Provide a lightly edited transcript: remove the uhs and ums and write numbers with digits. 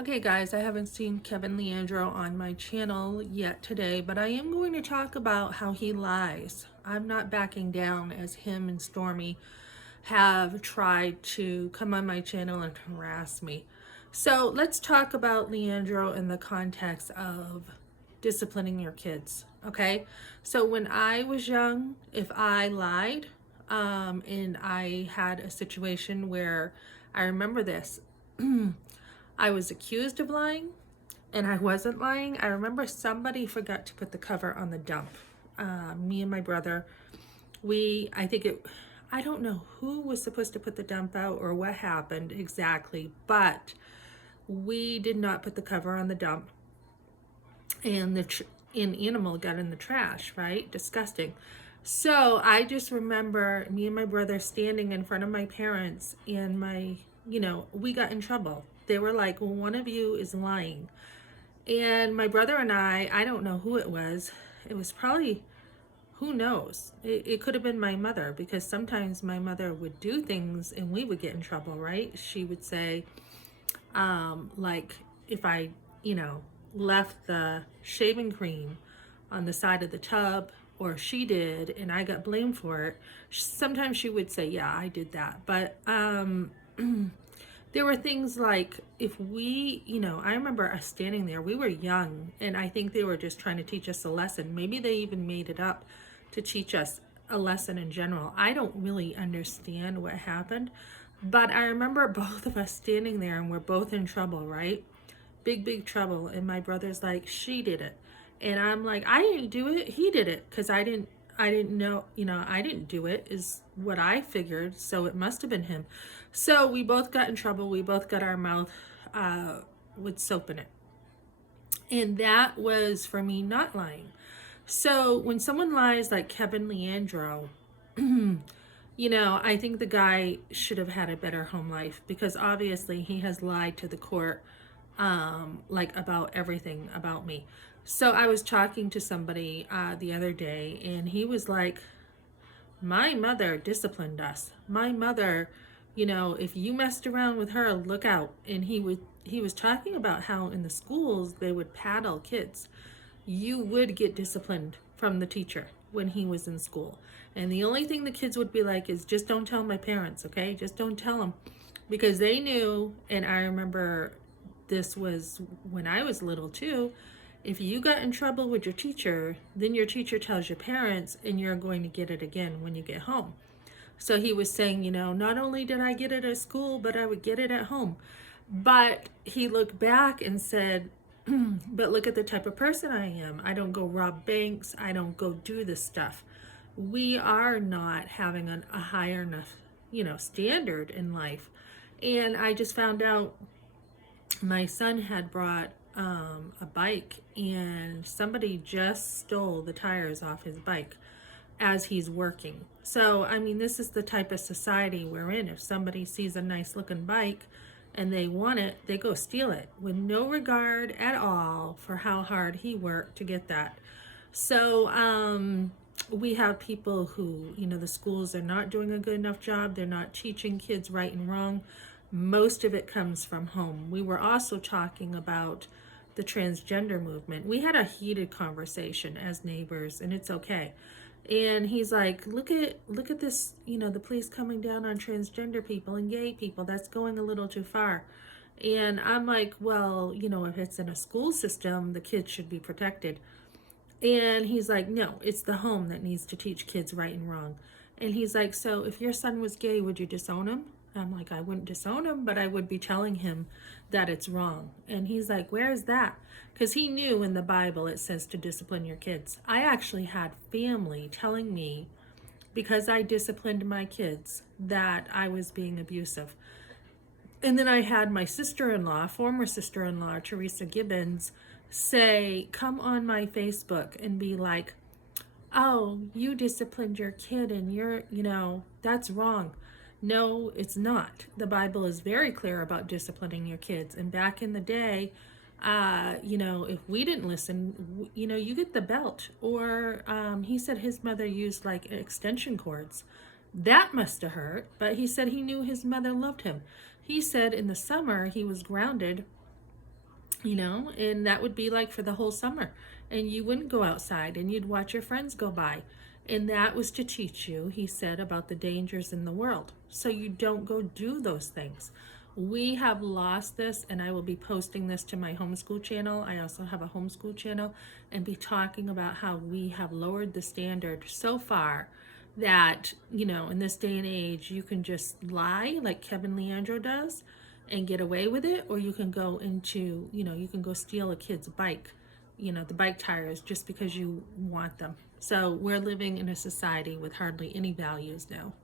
Okay guys, I haven't seen Kevin Leandro on my channel yet today, but I am going to talk about how he lies. I'm not backing down as him and Stormy have tried to come on my channel and harass me. So let's talk about Leandro in the context of disciplining your kids, okay? So when I was young, if I lied, and I had a situation where I remember this, I was accused of lying and I wasn't lying. I remember somebody forgot to put the cover on the dump. Me and my brother, I don't know who was supposed to put the dump out or what happened exactly, but we did not put the cover on the dump and an animal got in the trash, right? Disgusting. So I just remember me and my brother standing in front of my parents and we got in trouble. They were like, well, one of you is lying. And my brother and I don't know who it was. It was probably, who knows? It could have been my mother, because sometimes my mother would do things and we would get in trouble, right? She would say, like if I, left the shaving cream on the side of the tub, or she did, and I got blamed for it, sometimes she would say, yeah, I did that. But there were things like, if we, I remember us standing there, we were young, and I think they were just trying to teach us a lesson. Maybe they even made it up to teach us a lesson in general. I don't really understand what happened, but I remember both of us standing there and we're both in trouble, right? Big trouble. And my brother's like, she did it. And I'm like, I didn't do it. He did it. Because I didn't know, I didn't do it is what I figured. So it must have been him. So we both got in trouble. We both got our mouth with soap in it. And that was for me not lying. So when someone lies like Kevin Leandro, I think the guy should have had a better home life, because obviously he has lied to the court, like about everything about me. So I was talking to somebody the other day, and he was like, my mother disciplined us. My mother, if you messed around with her, look out. And he was talking about how in the schools they would paddle kids. You would get disciplined from the teacher when he was in school. And the only thing the kids would be like is, just don't tell my parents, okay? Just don't tell them. Because they knew, and I remember this was when I was little too, if you got in trouble with your teacher, then your teacher tells your parents, and you're going to get it again when you get home. So he was saying, not only did I get it at school, but I would get it at home. But he looked back and said, but look at the type of person I am. I don't go rob banks. I don't go do this stuff. We are not having a higher enough, standard in life. And I just found out my son had brought a bike, and somebody just stole the tires off his bike as he's working. So, I mean, this is the type of society we're in. If somebody sees a nice looking bike and they want it, they go steal it with no regard at all for how hard he worked to get that. So, we have people who, the schools are not doing a good enough job. They're not teaching kids right and wrong. Most of it comes from home. We were also talking about the transgender movement. We had a heated conversation as neighbors, and it's okay. And he's like, look at this, the police coming down on transgender people and gay people. That's going a little too far. And I'm like, well, if it's in a school system, the kids should be protected. And he's like, no, it's the home that needs to teach kids right and wrong. And he's like, so if your son was gay, would you disown him? And I'm like, I wouldn't disown him, but I would be telling him that it's wrong. And he's like, where is that? Because he knew in the Bible it says to discipline your kids. I actually had family telling me, because I disciplined my kids, that I was being abusive. And then I had my sister-in-law, former sister-in-law, Teresa Gibbons, say, come on my Facebook and be like, oh, you disciplined your kid and you're, that's wrong. No, it's not. The Bible is very clear about disciplining your kids. And back in the day, if we didn't listen, you get the belt. Or he said his mother used like extension cords. That must have hurt. But he said he knew his mother loved him. He said in the summer he was grounded and that would be like for the whole summer. And you wouldn't go outside and you'd watch your friends go by. And that was to teach you, he said, about the dangers in the world. So you don't go do those things. We have lost this, and I will be posting this to my homeschool channel. I also have a homeschool channel, and be talking about how we have lowered the standard so far that, in this day and age, you can just lie like Kevin Leandro does and get away with it, or you can go into, you can go steal a kid's bike, the bike tires, just because you want them. So we're living in a society with hardly any values now.